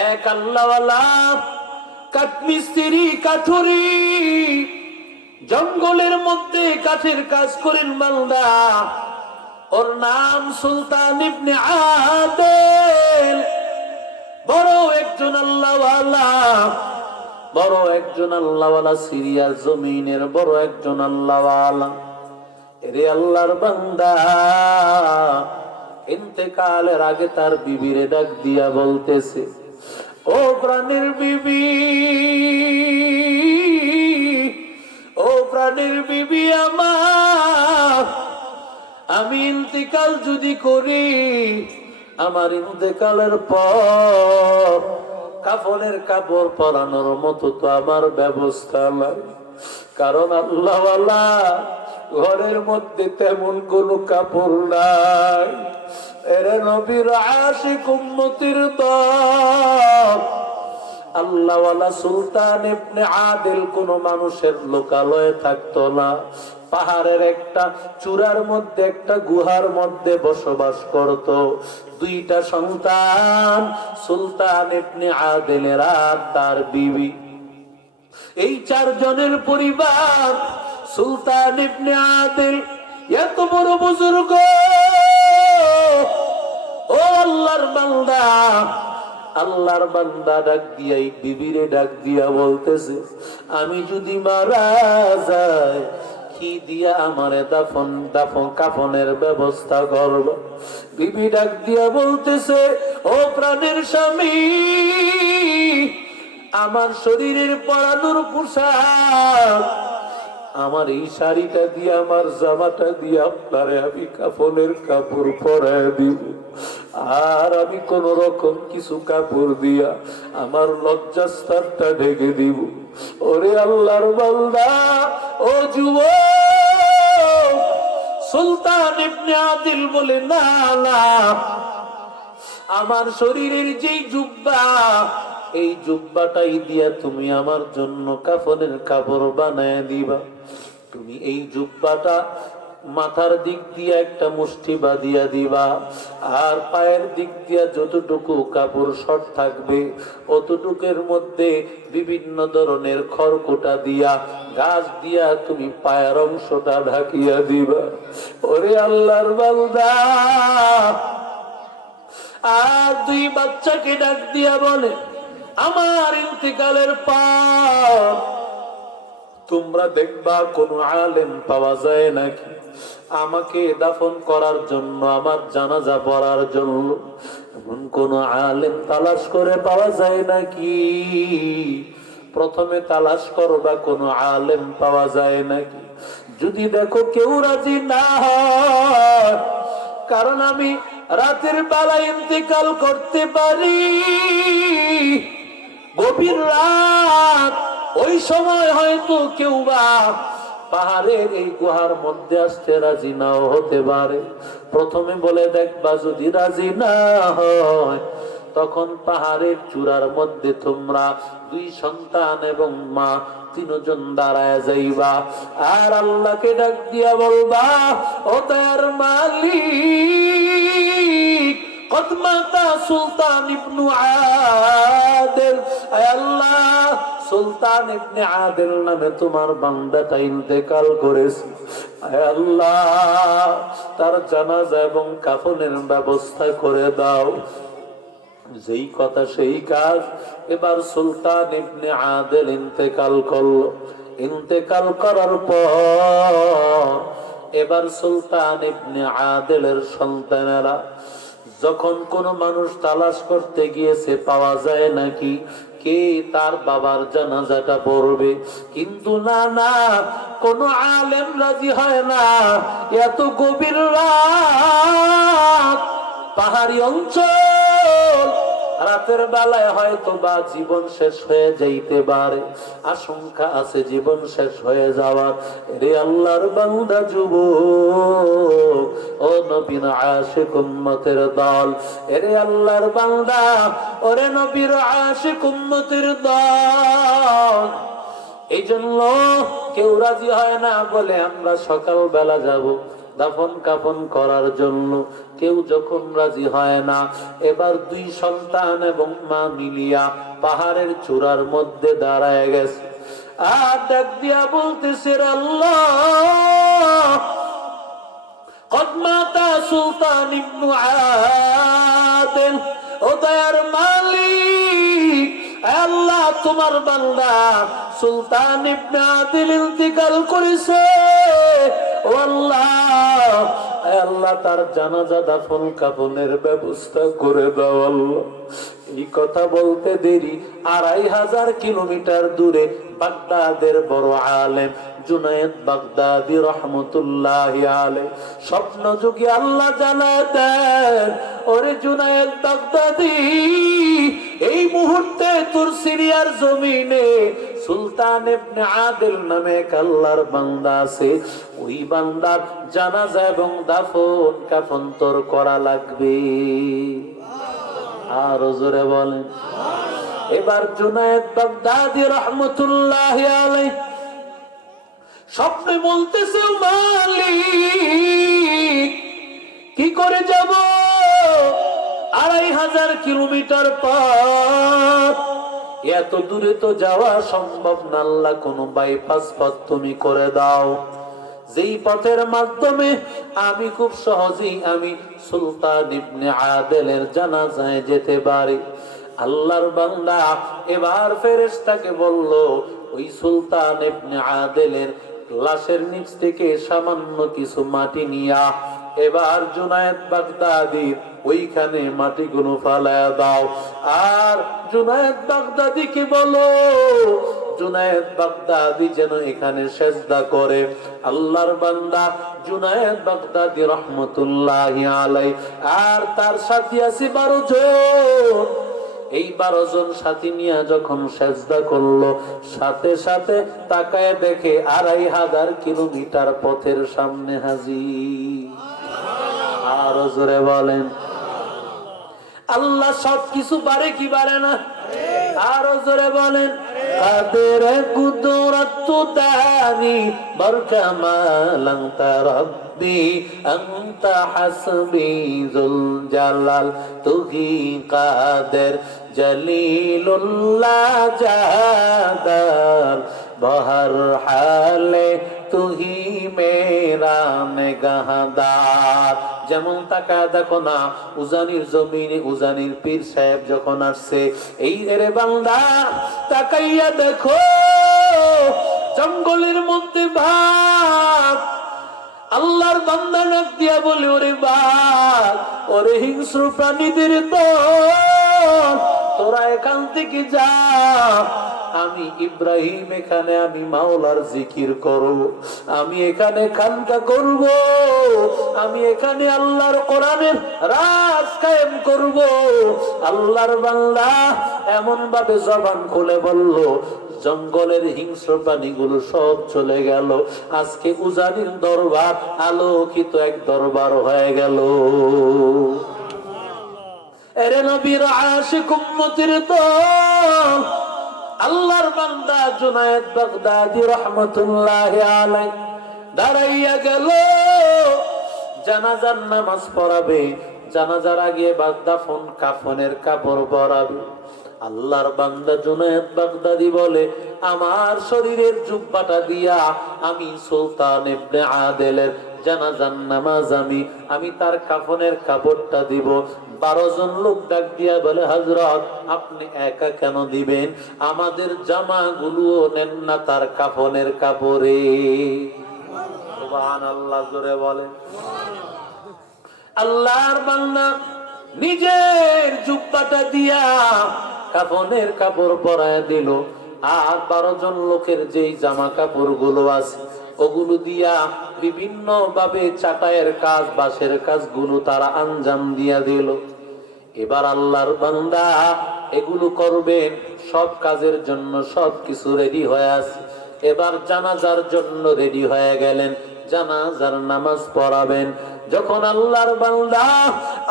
এক আল্লাহওয়ালা কাঠমিস্ত্রি, কাঠুরি, জঙ্গলের মধ্যে কাঠের কাজ করেন বান্দা। ওর নাম সুলতান ইবনে আদেল। বড় একজন আল্লাহওয়ালা, বড় একজন আল্লাহওয়ালা, সিরিয়ার জমিনের বড় একজন আল্লাহওয়ালা। এরে আল্লাহর বান্দা ইন্তেকালের আগে তার বিবিরে ডাক দিয়া বলতেছে, ও প্রাণের বিবি, ও প্রাণের বিবি আমার, আমি ইন্তেকাল যদি করি, আমার ইন্তেকালের পর কাফনের কাপড় পরানোর মতো তো আমার ব্যবস্থা নাই। কারণ আল্লাহওয়ালা ঘরের মধ্যে তেমন কোনো কাপড় নাই। এরে নবীর আশিক উম্মতির দল, আল্লাহওয়ালা সুলতান ইবনে আদেল কোন মানুষের লোকালয়ে থাকতো না। পাহাড়ের একটা চূড়ার মধ্যে, একটা গুহার মধ্যে বসবাস করত। দুইটা সন্তান, সুলতান ইবনে আদেলের আর তার বিবি। এই চারজনের পরিবার। সুলতান ইবনে আদেল এত বড় বুজুর্গ। ও আল্লাহর বান্দা, আল্লাহর বান্দা ডাক দিয়া এই বিবিরে ডাক দিয়া বলতেছে, আমি যদি মারা যাই, কি দিয়া আমারে দাফন কাফনের ব্যবস্থা করব? বিবি ডাক দিয়া বলতেছে, ও প্রাণের স্বামী, আমার শরীরের পরানোর পোশাক, আমার এই শাড়িটা দিয়ে, আমার জামাটা দিয়ে আপনারে আমি কাফনের কাপড় পরায় দিব। আর আমি কোন রকম কিছু কাপড় দিয়া আমার লজ্জাস্থানটা ঢেকে দিব। ওরে আল্লাহর বান্দা, ও যুবক, সুলতান ইবনে আদিল বলে, না না, আমার শরীরের যেই জুব্বা, এই জুব্বাটাই দিয়া তুমি আমার জন্য কাফনের কাপড় বানায় দিবা। তুমি এই জুব্বাটা মাথার দিক দিয়ে একটা মুষ্টি বাঁধিয়া দিবা, আর পায়ের দিক দিয়া যতটুকু কাপড় শর্ট থাকবে অতটুকের মধ্যে বিভিন্ন ধরনের খড়কুটা দিয়া, গাছ দিয়া তুমি পায়ের অংশটা ঢাকিয়া দিবা। ওরে আল্লাহর বান্দা, আর দুই বাচ্চাকে ডাক দিয়া বলে, আমার ইন্তেকালের পর তোমরা দেখবা কোন আলেম পাওয়া যায় নাকি আমাকে দাফন করার জন্য, আমার জানাজা পড়ার জন্য। এমন কোন আলেম তালাশ করে পাওয়া যায় নাকি? প্রথমে তালাশ করবা কোন আলেম পাওয়া যায় নাকি। যদি দেখো কেউ রাজি না হয়, কারণ আমি রাতের বেলা ইন্তেকাল করতে পারি, গভীর রাত, ওই সময় হয়তো কেউ বা পাহাড়ের এই গুহার মধ্যে আসতে রাজি নাও হতে পারে। প্রথমে বলে দেখবা, যদি রাজি না হয়, তখন পাহাড়ের চূড়ার মধ্যে তোমরা দুই সন্তান এবং মা তিনজন দাঁড়ায় যাইবা, আর আল্লাহকে ডাক দিয়া বলবা, ও দয়ার মালিক, কদ মাতা সুলতান ইবনে আদেল, আয় আল্লাহ, সুলতান ইবনে আদেল নামে তোমার বান্দাটা ইন্তেকাল করেছে, আয় আল্লাহ, তার জানাজা এবং কাফনের ব্যবস্থা করে দাও। যেই কথা সেই কাজ। এবার সুলতান ইবনে আদেল ইন্তেকাল করলো। ইন্তেকাল করার পর এবার সুলতান ইবনে আদেলের সন্তানেরা যখন কোন মানুষ তালাশ করতে গিয়েছে, পাওয়া যায় নাকি কে তার বাবার জানাজাটা পড়বে, কিন্তু না না, কোন আলেম রাজি হয় না। এত গভীর রাত, পাহাড়ি অঞ্চল, রাতের বেলায় হয়তো বা জীবন শেষ হয়ে যাইতে পারে, আশঙ্কা আছে জীবন শেষ হয়ে যাওয়ার। রে আল্লাহর বান্দা যুবক, ও নবীর আশিক উম্মতের দল, এরে আল্লাহর বান্দা, ওরে নবীর আশিক উম্মতের দল, এই জন্য কেউ রাজি হয় না বলে আমরা সকাল বেলা যাব, দাফন কাফন করার জন্য কেউ যখন রাজি হয় না, এবার দুই সন্তান এবং মা মিলিয়া পাহাড়ের চূড়ার মধ্যে দাঁড়ায় গেছে। আর ডাক দিয়া বলতেছে, আল্লাহ কদ মাতা সুলতান ইবনু আদেল, ও দয়ার মালিক, আল্লাহ তোমার বান্দা সুলতান ইবনে আদিল ইন্তিকাল করেছে। ও আল্লাহ, আল্লাহ তার জানাজা দাফন কাফনের ব্যবস্থা করে দাও আল্লাহ। এই কথা বলতে দেরি 2500 কিলোমিটার দূরে বাগদাদের বড় আলেম জুনায়েদ বাগদাদি রহমতুল্লাহি আলাইহি স্বপ্ন যুগে আল্লাহ জানাতেন, ওরে জুনায়েদ বাগদাদি, এই মুহূর্তে তোর সিরিয়ার জমিনে সুলতান ইবনে আদিল নামে এক আল্লাহর বান্দা আছে, ওই বান্দার জানাজা এবং দাফন কাফন তোর করা লাগবে। আর জোরে বলেন। এবার জুনায়েদ বাগদাদি রহমতুল্লাহি আলাইহি স্বপ্নে বলতেছে, মালিক কি করে যাব, 2500 কিলোমিটার পথ, এত দূরে তো যাওয়া সম্ভব না, আল্লাহ কোনো বাইপাস পথ তুমি করে দাও, যেই পথের মাধ্যমে আমি খুব সহজেই আমি সুলতান ইবনে আদেলের জানাজায় যেতে পারি। আল্লাহর বান্দা এবার ফেরেশতাকে বলল, ওই সুলতান ইবনে আদেলের লাশের নিচ থেকে সামান্য কিছু মাটি নিয়া এবার জুনায়েদ বাগদাদি ওইখানে মাটিগুলো ফালায়া দাও। আর জুনায়েদ বাগদাদিকে বলো, জুনায়েদ বাগদাদি যেন এখানে সেজদা করে। আল্লাহর বান্দা জুনায়েদ বাগদাদি রহমতুল্লাহি আলাইহি আর তার সাথী আছে 12 জন। এই 12 জন সাথী নিয়ে যখন সেজদা করলো, সাথে সাথে তাকায় দেখে 2500 কিলোমিটার পথের সামনে হাজির। আর জোরে বলেন, আল্লাহ সবকিছু পারে কি পারে না? আর জোরে বলেন, কাদের কুদরত দানি বরকামালাং তারাব্বি আনতা হাসবি যুল জালাল, তুহি কাদের জলিলুল্লাহ জাদার, বহর হালে তুহি মেরা নেগাহদার। যেমন তাকা দেখো না, উজানির জমিনে উজানির পীর সাহেব যখন আসছে, এই রে বান্দা তাকাইয়া দেখো, জঙ্গলের মধ্যে ভাব। আল্লাহর বান্দা নাক দিয়া বলে, ওরে বাঘ, ওরে হিংস্র প্রাণীদের দল, তোরা এখান থেকে যা, আমি ইব্রাহিম এখানে আমি মাওলার জিকির করব, আমি এখানে খানকা করব, আমি এখানে আল্লাহর কোরআনের রাজ কায়েম করব। আল্লাহর বান্দা এমন ভাবে জবান খুলে বলল, জঙ্গলের হিংস্র প্রাণীগুলো সব চলে গেল। আজকে উজানির দরবার আলোকিত এক দরবার হয়ে গেল। এরে নবীর আশিক উম্মতির দল, আল্লাহর বান্দা জুনায়েদ বাগদাদি রহমতুল্লাহি আলাইহি দাঁড়াইয়া গেল, জানাজার নামাজ পড়াবে, জানাজার আগে দাফন কাফনের কাপড় পরাবে। আল্লাহর বান্দা জুনায়েদ বাগদাদি বলে, আমার শরীরের জুব্বাটা দিয়া আমি সুলতান ইবনে আদেলের জানাজার নামাজ আমি তার কাফনের কাপড়টা দিব। 12 জন লোক ডাক দিয়া বলে, হযরত আপনি একা কেন দিবেন? আমাদের জামাগুলো নেন না তার কাফনের কাপড়ে। সুবহানাল্লাহ, জোরে বলে। আল্লাহর বান্দা নিজের জুব্বাটা দিয়া কাফনের কাপড় পরায় দিল। আর 12 জন লোকের যেই জামা কাপড় গুলো আছে ওগুলো দিয়া বিভিন্ন ভাবে চাটাইয়ের কাজ, বাঁশের কাজগুলো তারা আঞ্জাম দিয়া দিল। এবার আল্লাহর বান্দা এগুলো করবেন, সব কাজের জন্য সবকিছু রেডি হয়ে আছে। এবার জানাজার জন্য রেডি হয়ে গেলেন, জানাজার নামাজ পড়াবেন। যখন আল্লাহর বান্দা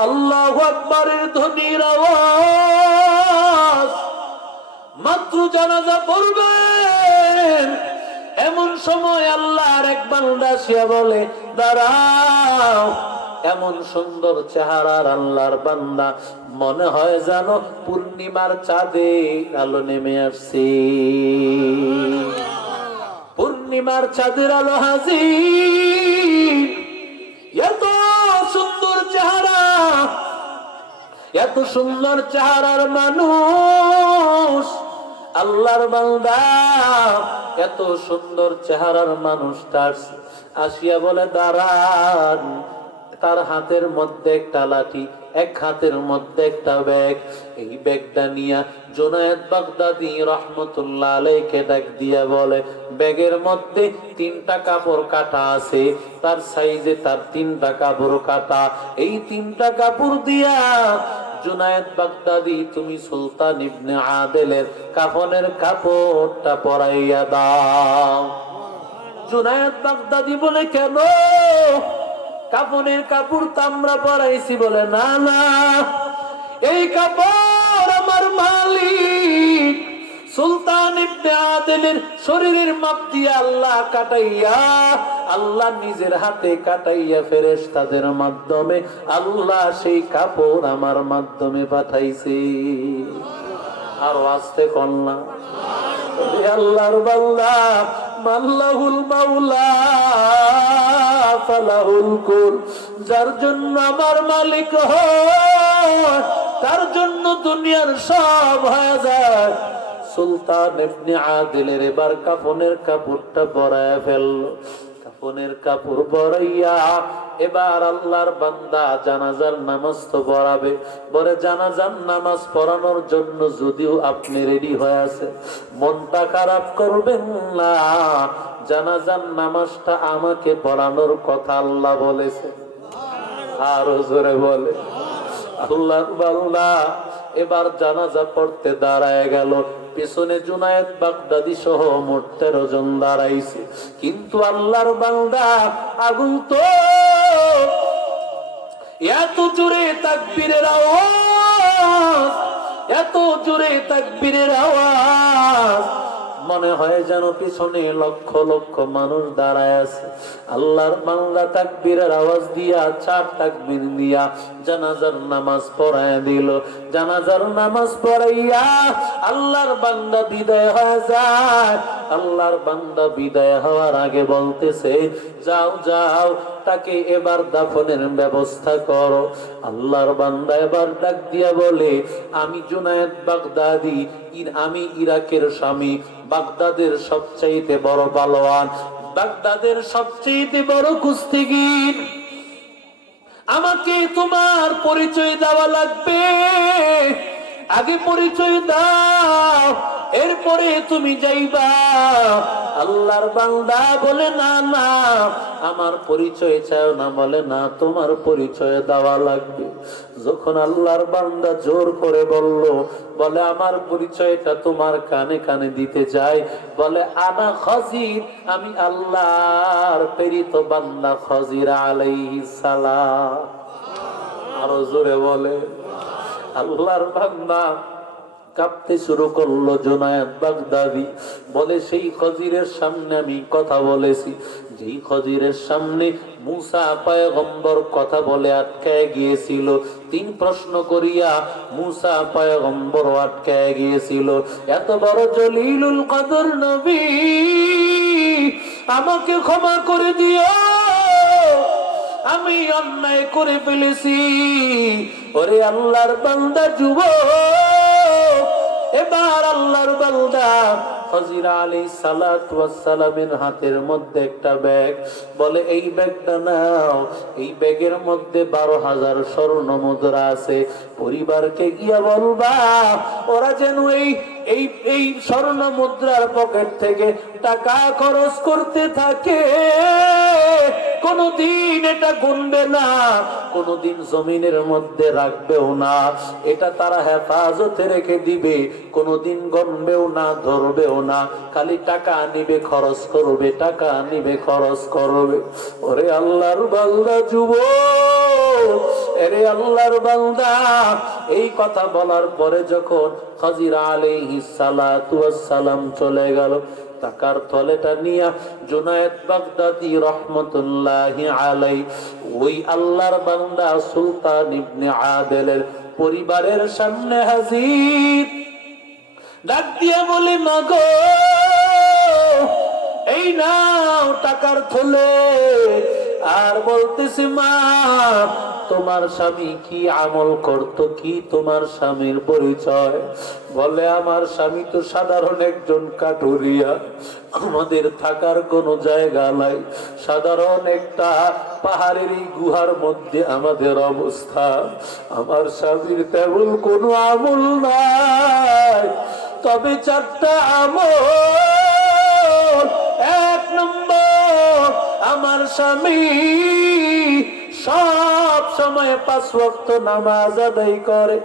আল্লাহু আকবারের ধ্বনির আওয়াজ মাত্র জানাজা পড়বেন, এমন সময় আল্লাহর এক বান্দা আসিয়া বলে, দাঁড়াও। এমন সুন্দর চেহারার আল্লাহর বান্দা, মনে হয় জানো পূর্ণিমার চাঁদের আলো নেমে আসছে। পূর্ণিমার চাঁদের আলো হাজির। এত সুন্দর চেহারা, এত সুন্দর চেহারার মানুষ আল্লাহর বান্দা, এত সুন্দর চেহারার মানুষটা আসিয়া বলে, দাঁড়ান। তার হাতের মধ্যে একটা লাঠি, এক হাতের মধ্যে একটা ব্যাগ। এই ব্যাগটা নিয়া জুনায়েদ বাগদাদী রাহমাতুল্লাহ আলাইহি ডাক দিয়া বলে, ব্যাগের মধ্যে 3টা কাপড় কাটা আছে, তার সাইজে তার 3টা কাপড় কাটা। এই 3টা কাপড় দিয়া জুনায়েদ বাগদাদী তুমি সুলতান ইবনে আদেলের কাফনের কাপড়টা পরাইয়া দাও। জুনায়েদ বাগদাদী বলে, কেন? কাফনের কাপড় তো আমরা পরাইছি। বলে, না না, এই কাপড় আমার মালিক সুলতান ইবনে আদেলের শরীরের মাপ দিয়ে আল্লাহ কাটাইয়া, আল্লাহ নিজের হাতে কাটাইয়া ফেরেশতাদের মাধ্যমে আল্লাহ সেই কাপড় আমার মাধ্যমে পাঠাইছে। আর আস্তে কন্যা আল্লাহর বান্দা, মাল্লাহুল মাওলা ফালাহুল কুল। যার জন্য আমার মালিক হয়, তার জন্য দুনিয়ার সব হয়ে যায়। সুলতান ইবনে আদিলের এবার কাফনের কাপড়টা পরায়া ফেলল। কাফনের কাপড় পরাইয়া এবার আল্লাহর বান্দা জানাজার নামাজ তো পড়াবে। বলে, জানাজার নামাজ পড়ানোর জন্য যদিও আপনি রেডি হয়ে আছে, মনটা খারাপ করবেন না। জানাজার নামাজটা আমাকে পড়ানোর কথা আল্লাহ বলেছে। আরো জোরে বলে, আল্লাহর বান্দা এবার জানাজা পড়তে দাঁড়ায় গেল। পিছনে জুনায়েদ বাগদাদী সহ মোট 13 জন দাঁড়াইছে। কিন্তু আল্লাহর বান্দা আগুন তো এত জোরে তাকবীরের আওয়াজ, এত জোরে তাকবীরের আওয়াজ, মনে হয় যেন পিছনে লক্ষ লক্ষ মানুষ দাঁড়ায় আছে। আল্লাহর বান্দা তাকবীরের আওয়াজ দিয়া 4 তাকবীর দিয়া জানাজার নামাজ পড়ায় দিল। জানাজার নামাজ পড়াইয়া আল্লাহর বান্দা বিদায় হয়ে যায়। আল্লাহর বান্দা বিদায় হওয়ার আগে বলতেছে, যাও যাও, তাকে এবার দাফনের ব্যবস্থা করো। আল্লাহর বান্দা এবার ডাক দিয়া বলে, আমি জুনায়েদ বাগদাদী, আমি ইরাকের স্বামী, বাগদাদের সবচাইতে বড় পালোয়ান, বাগদাদের সবচাইতে বড় কুস্তিগীর। আমাকে তোমার পরিচয় দেওয়া লাগবে। আগে পরিচয় দাও, এরপরে তুমি যাইবা। আল্লাহর বান্দা বলে, না না, আমার পরিচয় চাও না। বলে, না, তোমার পরিচয় দেওয়া লাগবে। যখন আল্লাহর বান্দা জোর করে বলল, বলে, আমার পরিচয়টা তোমার কানে কানে দিতে চাই। বলে, আনা খজির, আমি আল্লাহর প্রেরিত বান্দা খজির আলাইহিস সালাম। আরো জোরে বলে, আল্লাহর বান্দা কাঁপতে শুরু করলো। জুনায়েদ বাগদাদী বলে, সেই খজিরের সামনে আমি কথা বলেছি, যেই খজিরের সামনে মুসা পয়গম্বর কথা বলে আটকায় গিয়েছিল। 3 প্রশ্ন করিয়া মুসা পয়গম্বর আটকায় গিয়েছিল। এত বড় জলিলুল কদর নবী, আমাকে ক্ষমা করে দিও, আমি অন্যায় করে ফেলেছি। ওরে আল্লাহর বান্দা যুবক, এবার আল্লাহর বান্দা খজির আলাইহিস সালাতু ওয়াস সালামের হাতের মধ্যে একটা ব্যাগ। বলে, এই ব্যাগটা নাও, এই ব্যাগের মধ্যে 12,000 স্বর্ণ মুদ্রা আছে। পরিবারকে গিয়া বলবা ওরা যেন এই স্বর্ণ মুদ্রার পকেট থেকে টাকা খরচ করতে থাকে। কোনদিন এটা গুনবে না, কোনদিন জমিনের মধ্যে রাখবেও না। এটা তারা হেফাজতে রেখে দিবে, কোনদিন গণবেও না, ধরবেও না। খালি টাকা নিবে, খরচ করবে, টাকা নিবে, খরচ করবে। ওরে আল্লাহর বান্দা যুবক, এরে আল্লাহর বান্দা, এই কথা বলার পরে যখন খাজির আলাইহিস সালাতু ওয়াস সালাম চলে গেল, টাকার থলেটা নিয়া জুনায়েদ বাগদাদি রহমতুল্লাহি আলাইহি ওই আল্লাহর বান্দা সুলতান ইবনে আদেলের পরিবারের সামনে হাজির। ডাক দিয়ে বলি, মাগো এই নাও টাকার থলে। আর বলতেছি, মা তোমার স্বামী কি আমল করত, কি তোমার স্বামীর পরিচয়? বলে, আমার স্বামী তো সাধারণ একজন কাঠুরিয়া, আমাদের থাকার কোনো জায়গা নাই, সাধারণ একটা পাহাড়ের গুহার মধ্যে আমাদের অবস্থা, আমার স্বামীর তেমন কোনো আমল নাই, তবে চারটা আমল। এক নম্বর, আমার স্বামী সব সময় 5 ওয়াক্ত নামাজ আদায় করে,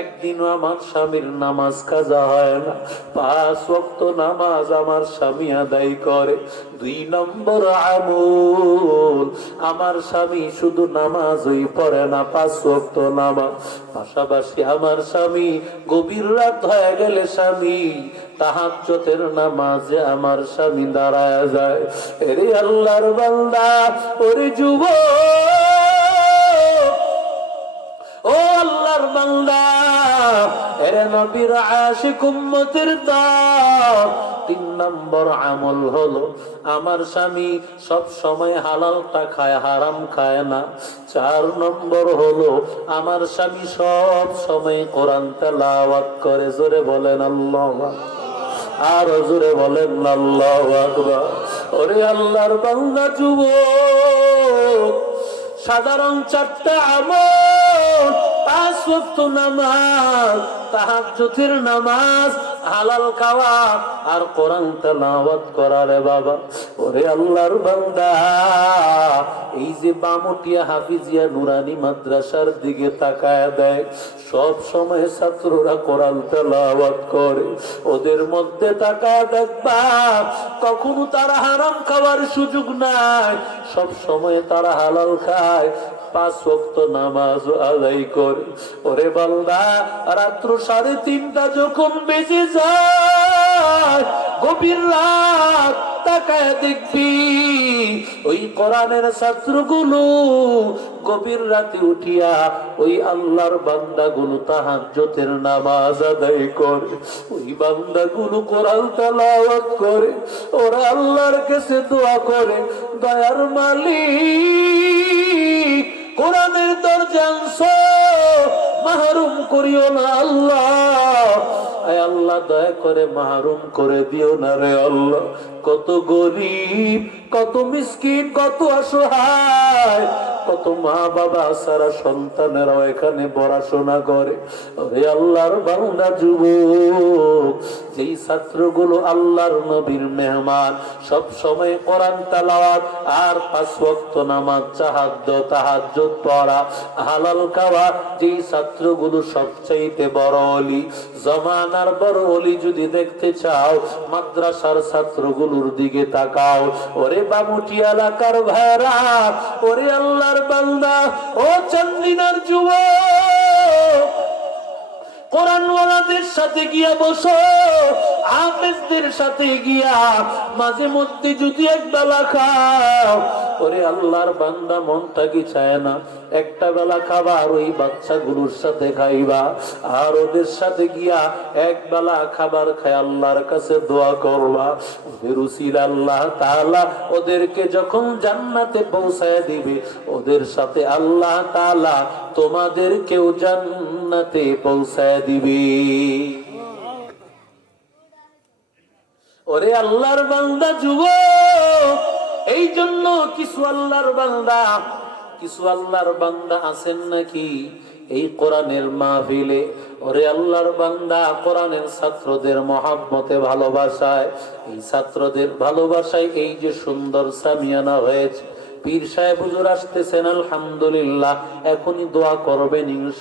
একদিনও আমার স্বামীর নামাজ কাজা হয় না, 5 ওয়াক্ত নামাজ আমার স্বামী আদায় করে। 2 নম্বর আমল, আমার স্বামী শুধু নামাজই পড়ে না, 5 ওয়াক্ত নামাজ, পাশাপাশি আমার স্বামী গভীর রাত হয়ে গেলে স্বামী তাহাজ্জুদের নামাজে আমার স্বামী দাঁড়ায় যায়। এরে আল্লাহর বান্দা, ওরে যুবক, ও আল্লাহর বান্দা, এরে নবীর আশিক উম্মতের দল, 3 নম্বর আমল হলো আমার স্বামী সব সময় হালালটা খায়, হারাম খায় না। 4 নম্বর হলো আমার স্বামী সব সময় কোরআন তেলাওয়াত করে। জোরে বলেন আল্লাহু আকবার, আর জোরে বলেন আল্লাহু আকবার। ওরে আল্লাহর বান্দা যুবক, সাধারণ 4টা আমল, 5 ওয়াক্ত নামাজ, তাহাজ্জুদের নামাজ, হালাল খাওয়া আর কোরআন তেলাওয়াত করা। রে বাবা, ওরে আল্লাহর বান্দা, এই যে বামুটিয়া হাফিজিয়া নুরানি মাদ্রাসার দিকে তাকায় দেয়, সব সময় ছাত্ররা কোরআন তেলাওয়াত করে, ওদের মধ্যে তাকায় দেখবা কখনো তারা হারাম খাওয়ার সুযোগ নাই, সব সময় তারা হালাল খায়, 5 ওয়াক্ত নামাজ আদায় করে। ওরে বান্দা, রাত্র 3:30 যখন বেজে যায়, গভীর রাত, তাকায় দেখবি ওই কোরআনের ছাত্রগুলো গভীর রাতে উঠিয়া ওই আল্লাহর বান্দাগুলো তাহাজ্জুদের নামাজ আদায় করে, ওই বান্দাগুলো কোরআন তেলাওয়াত করে, ওরা আল্লাহর কাছে দোয়া করে, দয়ার মালিক কোরআনের দরজা মাহরুম করিও না আল্লাহ, আয় আল্লাহ দয়া করে মাহরুম করে দিও না রে আল্লাহ। কত গরিব, কত মিসকিন, কত অসহায়, কত মা বাবা সারা সন্তানেরাও এখানে পড়াশোনা করে। ওরে আল্লাহর বান্দা যুবক, যেই ছাত্রগুলো আল্লাহর নবীর মেহমান, সব সময় কোরআন তেলাওয়াত আর 5 ওয়াক্ত নামাজ, তাহাজ্জুদ পড়া, হালাল খাওয়া, যেই ছাত্রগুলো সবচাইতে বড় ওলি, জামানার বড় ওলি যদি দেখতে চাও, মাদ্রাসার ছাত্রগুলোর দিকে তাকাও। ওরে বামুটি এলাকার ভাইরা, ওরে আল্লাহর বান্দা, ও চান্দিনার যুবক, কোরআনওয়ালাদের সাথে গিয়া বসো, হাফেজদের সাথে গিয়া মাঝে মধ্যে যদি একবেলা খাও। ওরে আল্লাহর বান্দা, মনটা কি চায় না একটা বেলা খাবা আর ওই বাচ্চাগুলোর সাথে খাইবা, আর ওদের সাথে গিয়া একবেলা খাবার খায় আল্লাহর কাছে দোয়া করবা, ওদের উসিলা আল্লাহ তাআলা ওদেরকে যখন জান্নাতে পৌঁছায় দিবে, ওদের সাথে আল্লাহ তাআলা তোমাদেরকেও জান্নাতে পৌঁছায় দিবে। ওরে আল্লাহর বান্দা যুবক, এই জন্য কিছু আল্লাহর বান্দা আছেন নাকি এই কোরআনের মাহফিলে, ওরে আল্লাহর বান্দা, কোরআনের ছাত্রদের মহাব্বতে ভালোবাসায়, এই ছাত্রদের ভালোবাসায় এই যে সুন্দর সামিয়ানা হয়েছে। পীর সাহেব হুজুর আসতেছেন, আলহামদুলিল্লাহ, এখনই দোয়া করবেন ইনশাআল্লাহ।